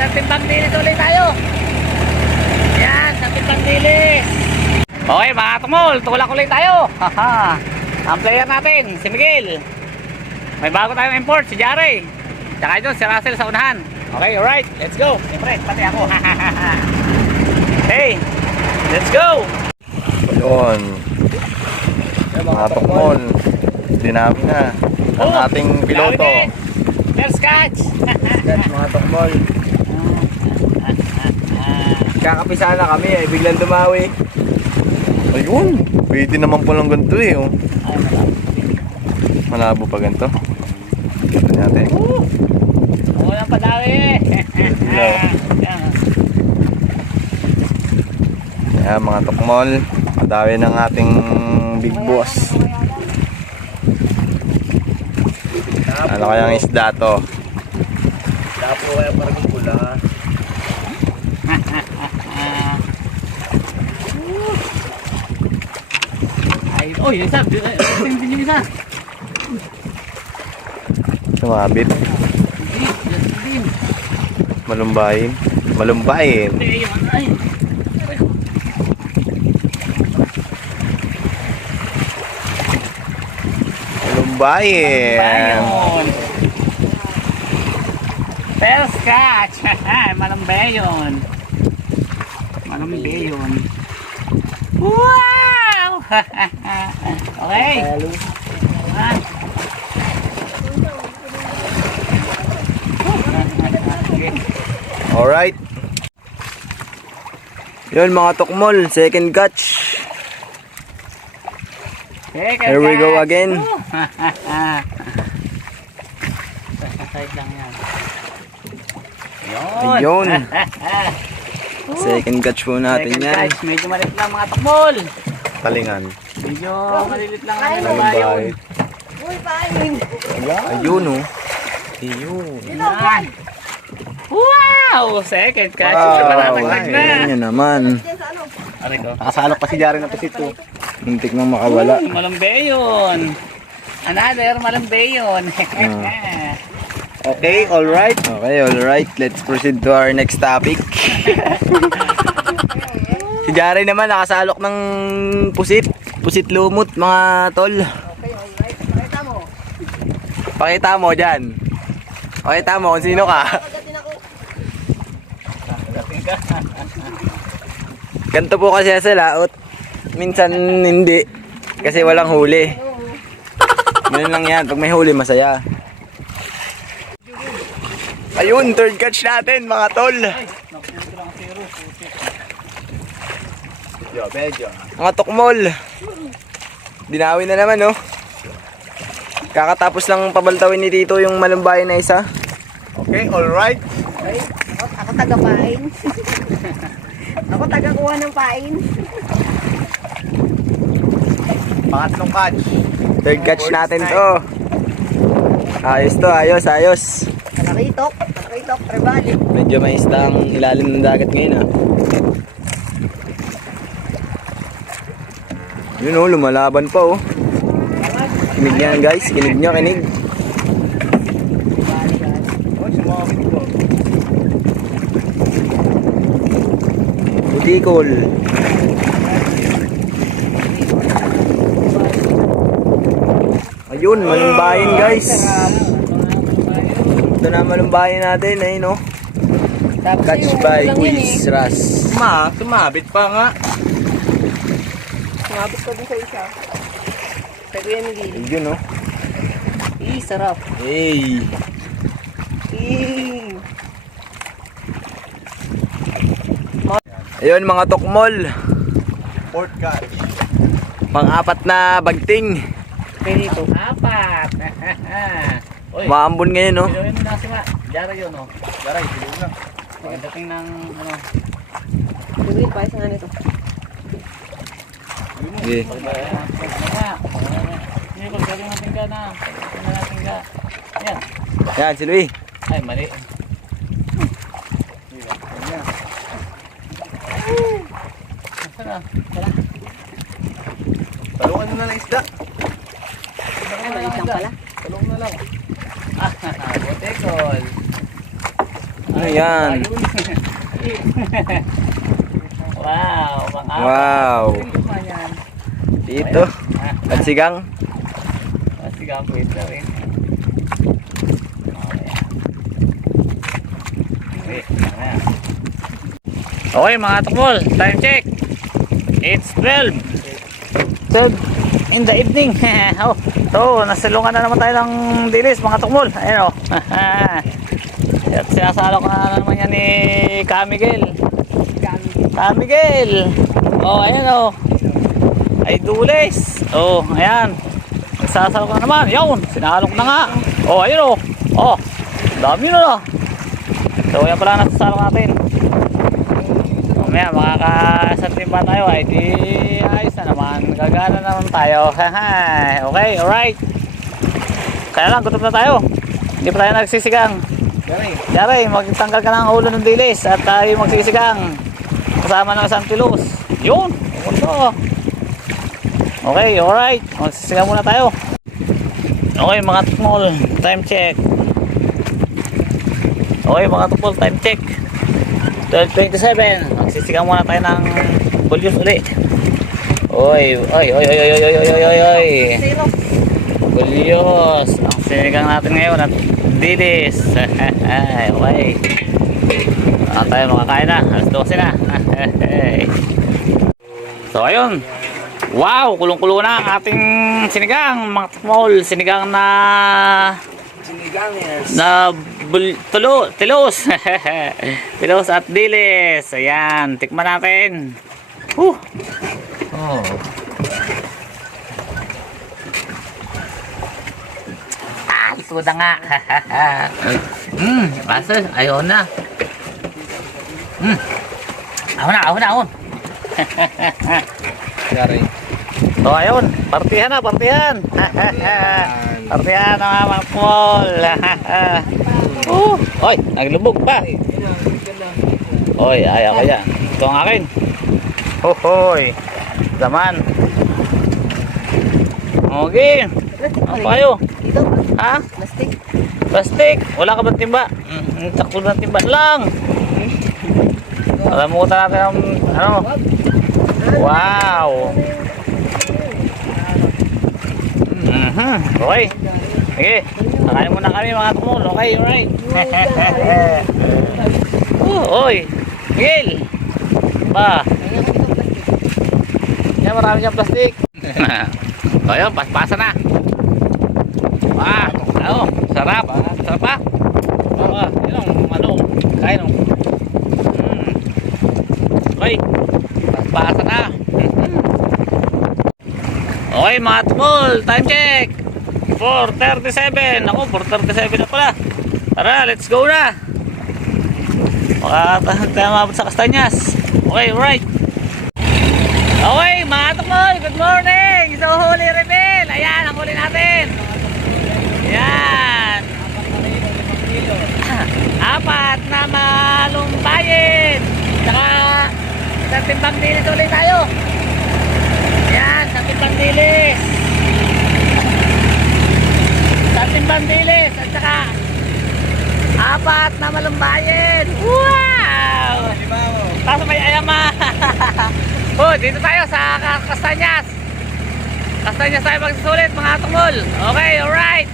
sa Timbang Dilis ulit tayo. Yan, sa Timbang Dilis. Okay mga tumol, tulak ulit tayo. Haha. Ang player natin, si Miguel. May bago tayong import, si Jare. Tsaka ito, si Russell sa unahan. Okay, alright, let's go. Siyempre, pati ako. Hey, let's go. Yun. Mga tukmol. Dinami na ang ating piloto. First catch. Mga tukmol. Kakapisa na kami eh, biglang dumawi. Ayun, pwede naman po lang ganito eh. Oh. Malabo pa ganito. Ito natin. Walang padawi. Ayan mga tukmol, padawi ng ating big boss. Ano kayang isda to? Dapo kaya parang pula. Ay, oh, yung isa. Tingin yung isa. Sumabit. Hindi. Malumbahin. Malumbahin. Hindi, yun. Ay. Malumbahin. Malumbayon. First catch. Malumbayon. Malumbayon. Wow! Okay. Alright. Yun mga tukmol, second catch. Here we go again. Side lang yan. Ayun. Second catch po natin Second yan. catch. Medyo maliit lang mga tukmol. Talingan. Medyo malilit lang ang Malumbahin. Uy, pain! Ayun oh. Ayun. Yan. Wow! Second catch. Wow. Matatagtag na. Ayan naman. Aray ko. Nakasalok pa si Jare na pasito. Hintik nang makawala. Malambeyon. Another malambeyon. Okay, alright. Okay, alright. Let's proceed to our next topic. Si Jare naman nakasalok ng pusit. Pusit lumot mga tol. Okay, alright. Pakita mo. Pakita mo dyan. Pakita mo kung sino ka. Pagatin ako. Ganito po kasi sa laot. Minsan hindi. Kasi walang huli. Ganun lang yan. Pag may huli, masaya. Ayun, third catch natin mga tol. Mga tukmol. Dinawi na naman oh. Kakatapos lang pabaltawin ni Tito yung malumbayan na isa. Okay, alright. Okay. Ako taga-pain. Ako taga-kuha ng pain. Pangatlong catch. Third catch natin to. Ayos to, ayos, ayos. Talakitok, trebalik. Medyo may isda ang ilalim ng dagat ngayon ah. Yun oh, lumalaban pa oh. Kinig niyan guys, kinig nyo, kinig. Butikol. Ayun, malumbayin guys. Ito na malumbayin natin, ayun oh. Catch by Quiz Ras. Tumabit pa nga. Sumabot ko din sa isa. Pero yan hindi. Ayun oh. Sarap. Hey. Ayun mga tukmol. Fourth catch. Pang-apat na bagting. Ganito. Apat. Uy. Maambon ngayon no. Pilawin mo na si Ma. Jara yun oh. Daray, silog na. Pagdating ng ano. Luwin pa, isa nga nito. Okay. Hindi ko galing natin ka na. Tingnan natin ka. Yan. Yan si Louie. Ay, mali. Nasaan na? Tara. Talungan mo na lang isda. Ay, maliit lang pala. Talungan na lang. Ah, butikol. Ayan. Wow, mga Wow. Dito. At sigang. sige ako ito rin. Okay mga tukmol, time check. It's 12 in the evening. Oh, so nasilungan na naman tayo ng dilis mga tukmol. Ayun o. At sinasalo ko na naman yan ni Kamigel. Kamigel. Oh, ayan o. Ay dulis. Oh, ayan. Nagsasalo ko na naman. Yun, sinalo ko na nga. Oh, ayun o. Oh, dami na. So yan pala nasasalo natin. Mamaya makakasang timba tayo ay di ayos na naman, gagana naman tayo. Okay, alright. Kaya lang, gutom na tayo. Hindi pa tayo nagsisigang. Yari, magtanggal ka ng ulo ng dilis at tayo magsisigang kasama ng santilos. Yun, pupunto. Okay, alright. Magsisigang muna tayo. Okay mga tukmol, time check. Okay mga tukmol, time check 12:27. Magsisigang muna tayo ng bulyos uli. Oy, oy, oy, oy, oy, oy, oy, oy, oy. Bulyos. Ang sinigang natin ngayon at dilis. Okay. Tayo makakain na. Alas 12 na. So ayun. Wow, kulong-kulo na ang ating sinigang, mga tukmol. Sinigang na tilos. Tilos at dilis. Ayan, tikman natin. Oh. Ito na nga. Basta, ayaw na. Ahon. Yari. So ayun, partihan na. Partihan na mga makmol. Oy, naglubog pa. Oy, ayaw ko yan. Ito ang akin. Hoy, zaman. Okay. Ano pa kayo? Dito, Ha? plastic. Plastic. Wala ka ba timba? Taklo na timba lang. Alamutan natin ang ano. Wow. Okay. Sige. Nakain muna kami mga tumul. Okay, alright. Oy. Miguel. Ba. Yan, marami siyang plastic. So yun, paspasa na. Ano, sarap. Sarap pa. Yun ang ano. Kain o. Okay. Paspasa na. Okay mga tumol, time check 4:37. Ako, 4:37 na pala. Tara, let's go na. Baka tayo mabot sa Kastanyas. Okay, right. Okay mga tumol, good morning. So huli reveal. Ayan, ang huli natin. Ayan. 4 na malumbayin. Saka sa timbang dilis ulit tayo. Ayan, sa timbang dilis. Sa timbang dilis. At saka 4 na malumbayin. Wow! Tapos may ayama. Dito tayo sa Kastanyas. Kastanyas tayo magsusulit mga tumol. Okay, alright.